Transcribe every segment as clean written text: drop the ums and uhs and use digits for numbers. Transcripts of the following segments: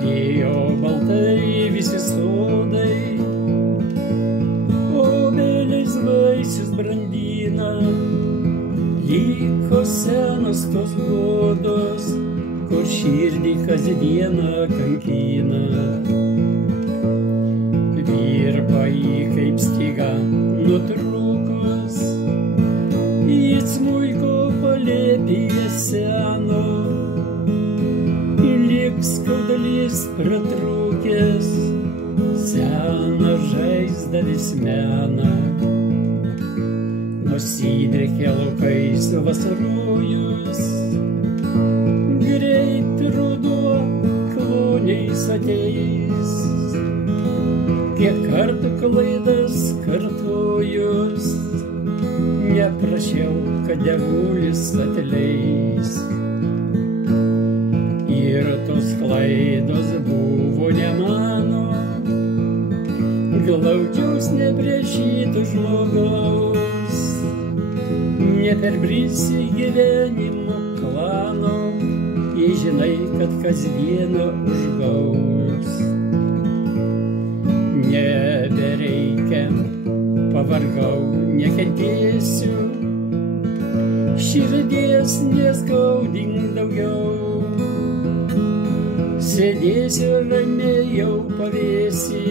Nužydėjo baltai visi sodai, obelys vaisius brandina, liko senos tos godos, kur širdį kasdieną kankina. Virpa jį kaip styga nutrūkus, it smuiko palėpėje seno, liks skaudalys pratrūkęs, seną žaizdą vis mena. Nusidrėkė laukais vasarojus, greit ruduo kloniais ateis. Kiek kartų klaidas kartojus, neprašiau, kad dievulis atleis. Ir tos klaidos buvo ne mano, glaudžiaus ne prie šito žmogaus, ne per brisi gyvenimo klano, jei žinai, kad kasdieną užgaus. Nebereikia, pavargau, nekentėsiu, širdies neskaudink daugiau. Sėdėsiu ramiai jau pavėsy,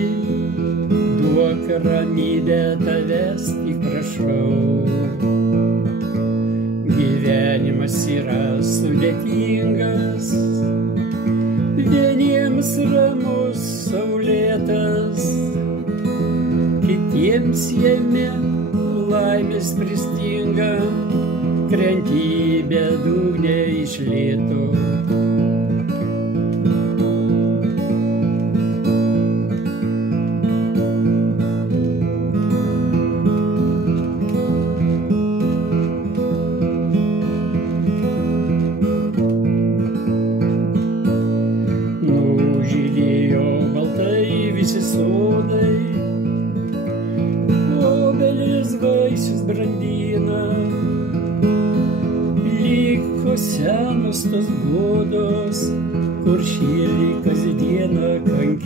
duok ramybę tavęs tik prašau. Gyvenimas yra sudėtingas, vieniems ramus saulėtas, kitiems jame laimės pristinga, krenti į bedugnę iš lėto. Nužydėjo baltai visi sodai, obelys vaisius brandina, liko senos tos godos, kur širdį kasdieną kankina.